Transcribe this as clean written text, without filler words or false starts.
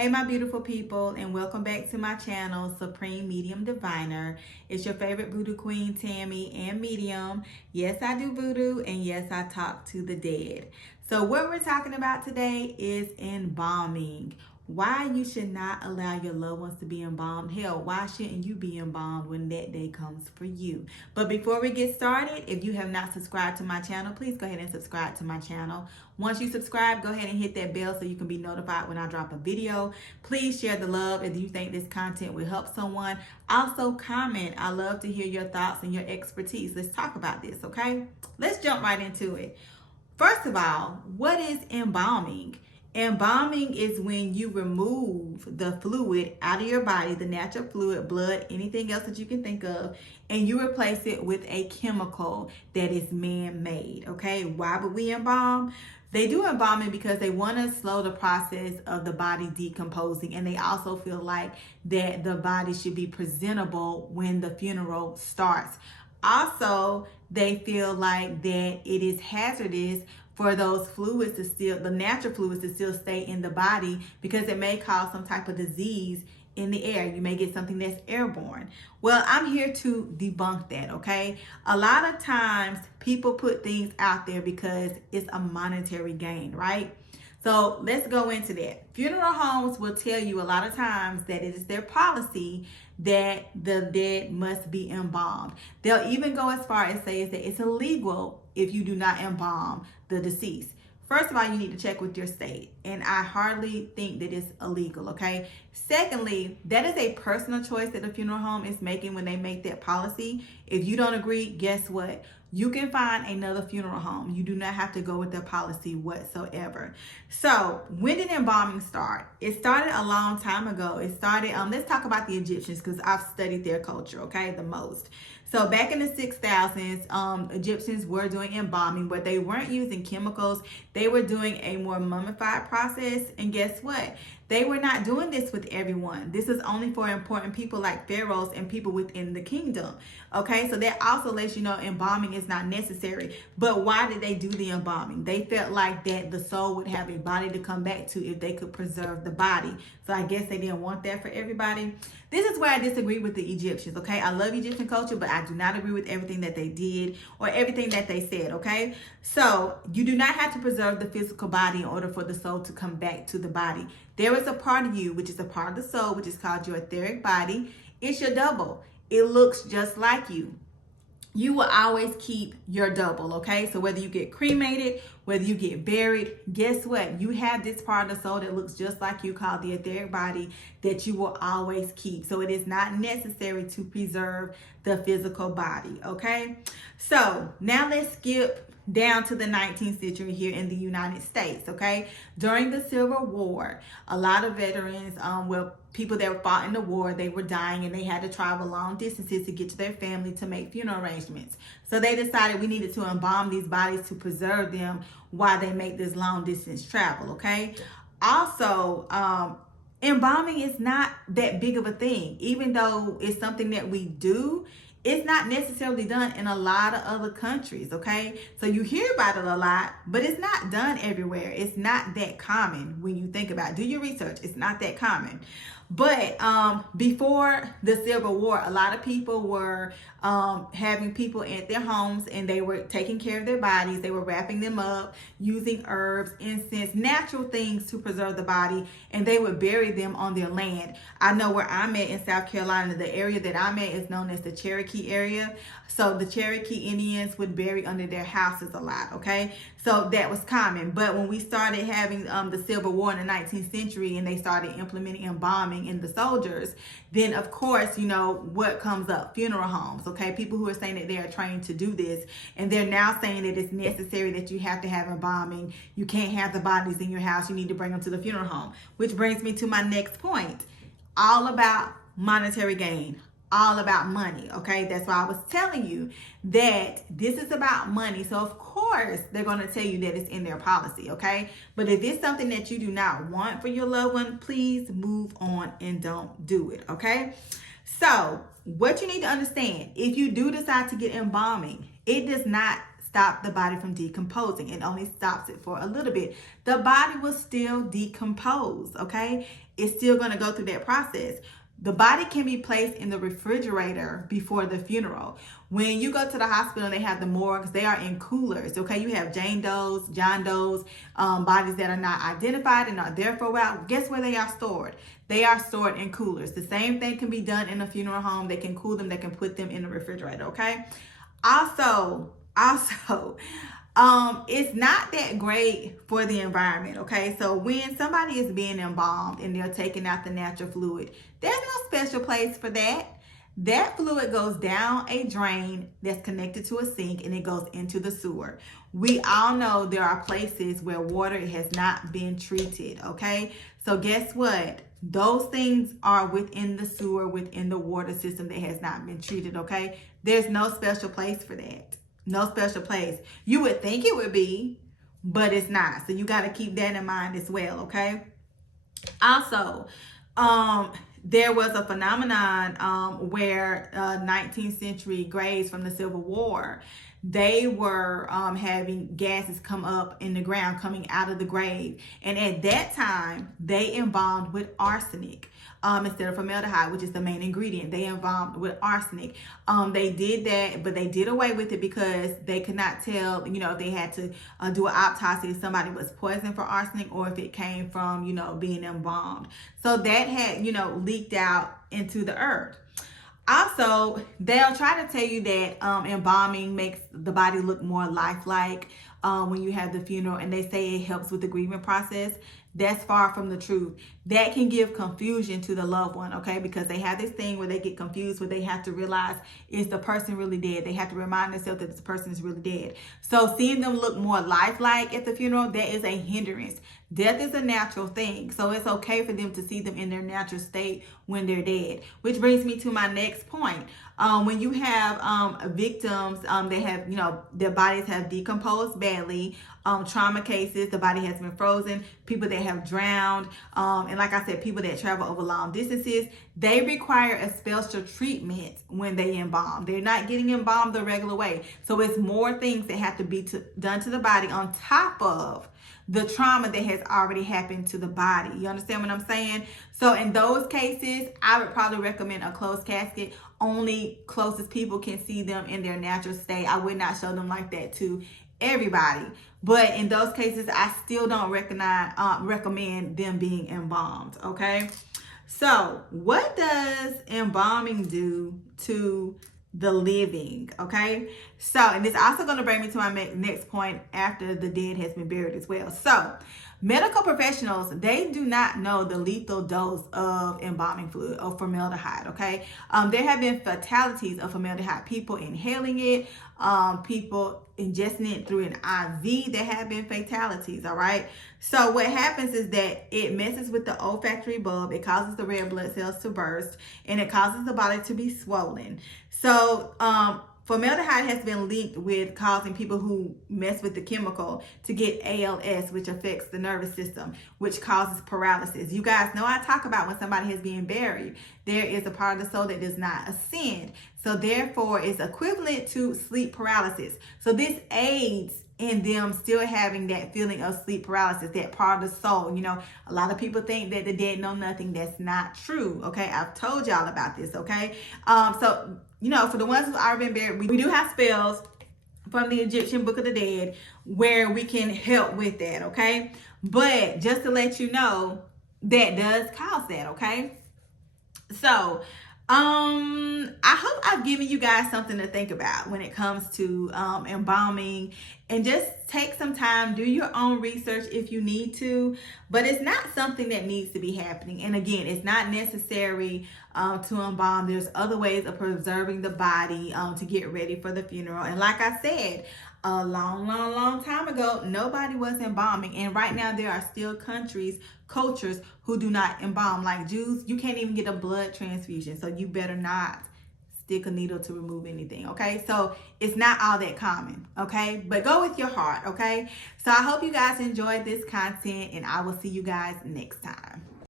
Hey my beautiful people, and welcome back to my channel, Supreme Medium Diviner. It's your favorite voodoo queen, Tammy, and medium. Yes, I do voodoo, and yes, I talk to the dead. So what we're talking about today is embalming. Why you should not allow your loved ones to be embalmed. Hell, why shouldn't you be embalmed when that day comes for you? But before we get started, if you have not subscribed to my channel, please go ahead and subscribe to my channel. Once you subscribe, go ahead and hit that bell so you can be notified when I drop a video. Please share the love if you think this content will help someone. Also comment. I love to hear your thoughts and your expertise. Let's talk about this, okay? Let's jump right into it. First of all, what is embalming? Embalming is when you remove the fluid out of your body, the natural fluid, blood, anything else that you can think of, and you replace it with a chemical that is man-made, okay? Why would we embalm? They do embalming because they want to slow the process of the body decomposing, and they also feel like that the body should be presentable when the funeral starts. Also, they feel like that it is hazardous for those fluids to still, the natural fluids to still stay in the body because it may cause some type of disease in the air. You may get something that's airborne. Well, I'm here to debunk that, okay? A lot of times people put things out there because it's a monetary gain, right? So let's go into that. Funeral homes will tell you a lot of times that it is their policy that the dead must be embalmed. They'll even go as far as saying that it's illegal if you do not embalm the deceased. First of all, you need to check with your state, and I hardly think that it's illegal, okay? Secondly, that is a personal choice that the funeral home is making when they make that policy. If you don't agree, guess what? You can find another funeral home. You do not have to go with their policy whatsoever. So when did embalming start? It started a long time ago. It started, let's talk about the Egyptians because I've studied their culture, okay, the most. So back in the 6000s, Egyptians were doing embalming, but they weren't using chemicals. They were doing a more mummified process. And guess what? They were not doing this with everyone. This is only for important people like pharaohs and people within the kingdom. Okay, so that also lets you know embalming is not necessary. But why did they do the embalming? They felt like that the soul would have a body to come back to if they could preserve the body. So I guess they didn't want that for everybody. This is where I disagree with the Egyptians, okay? I love Egyptian culture, but I do not agree with everything that they did or everything that they said, okay? So you do not have to preserve the physical body in order for the soul to come back to the body. There is a part of you, which is a part of the soul, which is called your etheric body. It's your double. It looks just like you. You will always keep your double, okay? So whether you get cremated, whether you get buried, guess what? You have this part of the soul that looks just like you called the etheric body that you will always keep. So it is not necessary to preserve the physical body, okay? So now let's skip down to the 19th century here in the United States, okay? During the Civil War, a lot of veterans, people that fought in the war, they were dying and they had to travel long distances to get to their family to make funeral arrangements. So they decided we needed to embalm these bodies to preserve them while they make this long distance travel, okay? Also, embalming is not that big of a thing. Even though it's something that we do, it's not necessarily done in a lot of other countries, okay? So you hear about it a lot, but it's not done everywhere. It's not that common when you think about it. Do your research. It's not that common. But before the Civil War, a lot of people were having people at their homes and they were taking care of their bodies. They were wrapping them up, using herbs, incense, natural things to preserve the body, and they would bury them on their land. I know where I'm at in South Carolina, the area that I'm at is known as the Cherokee area. So the Cherokee Indians would bury under their houses a lot, okay? So that was common. But when we started having the Civil War in the 19th century and they started implementing embalming in the soldiers, then of course, you know, what comes up? Funeral homes, okay? People who are saying that they are trained to do this, and they're now saying that it's necessary that you have to have embalming. You can't have the bodies in your house. You need to bring them to the funeral home, which brings me to my next point. All about monetary gain. All about money, okay? That's why I was telling you that this is about money. So of course they're going to tell you that it's in their policy, okay? But if it's something that you do not want for your loved one, please move on and don't do it, okay? So what you need to understand, if you do decide to get embalming, it does not stop the body from decomposing. It only stops it for a little bit. The body will still decompose, okay? it's still going to go through that process. The body can be placed in the refrigerator before the funeral. When you go to the hospital and they have the morgues, they are in coolers, okay? You have Jane Doe's, John Doe's, bodies that are not identified and not there for a while. Guess where they are stored? They are stored in coolers. The same thing can be done in a funeral home. They can cool them, they can put them in the refrigerator, okay? Also, it's not that great for the environment, okay? So when somebody is being embalmed and they're taking out the natural fluid, there's no special place for that. That fluid goes down a drain that's connected to a sink and it goes into the sewer. We all know there are places where water has not been treated, okay? So guess what? Those things are within the sewer, within the water system that has not been treated, okay? There's no special place for that. No special place. You would think it would be, but it's not. So you got to keep that in mind as well, okay? Also, there was a phenomenon where 19th century graves from the Civil War, they were having gases come up in the ground, coming out of the grave. And at that time, they embalmed with arsenic. Instead of formaldehyde, which is the main ingredient. They embalmed with arsenic. They did that, but they did away with it because they could not tell, if they had to do an autopsy if somebody was poisoned for arsenic or if it came from, being embalmed. So that had, leaked out into the earth. Also, they'll try to tell you that embalming makes the body look more lifelike when you have the funeral, and they say it helps with the grieving process. That's far from the truth. That can give confusion to the loved one, okay? Because they have this thing where they get confused, where they have to realize, is the person really dead? They have to remind themselves that this person is really dead. So seeing them look more lifelike at the funeral, that is a hindrance. Death is a natural thing. So it's okay for them to see them in their natural state when they're dead. Which brings me to my next point. When you have victims that have, their bodies have decomposed badly, trauma cases, the body has been frozen, people that have drowned, and like I said, people that travel over long distances, they require a special treatment when they embalm. They're not getting embalmed the regular way. So it's more things that have to be done to the body on top of the trauma that has already happened to the body. You understand what I'm saying? So in those cases, I would probably recommend a closed casket. Only closest people can see them in their natural state. I would not show them like that to everybody. But in those cases, I still don't recommend them being embalmed, okay? So what does embalming do to the living, okay? So, and it's also going to bring me to my next point after the dead has been buried as well. So, medical professionals, they do not know the lethal dose of embalming fluid or formaldehyde, okay? There have been fatalities of formaldehyde, people inhaling it, people ingesting it through an IV. There have been fatalities, all right? So what happens is that it messes with the olfactory bulb, it causes the red blood cells to burst, and it causes the body to be swollen. So formaldehyde has been linked with causing people who mess with the chemical to get ALS, which affects the nervous system, which causes paralysis. You guys know I talk about when somebody is being buried, there is a part of the soul that does not ascend. So therefore, it's equivalent to sleep paralysis. So this aids in them still having that feeling of sleep paralysis, that part of the soul. A lot of people think that the dead know nothing. That's not true, okay? I've told y'all about this, okay? So, for the ones who are been buried, we do have spells from the Egyptian Book of the Dead where we can help with that, okay? But just to let you know, that does cause that, okay? So, I hope I've given you guys something to think about when it comes to embalming, and just take some time, do your own research if you need to, but it's not something that needs to be happening. And again, it's not necessary to embalm. There's other ways of preserving the body to get ready for the funeral. And like I said, a long time ago, nobody was embalming. And right now there are still cultures who do not embalm. Like Jews, you can't even get a blood transfusion. So you better not stick a needle to remove anything, okay? So it's not all that common, okay? But go with your heart, okay? So I hope you guys enjoyed this content, and I will see you guys next time.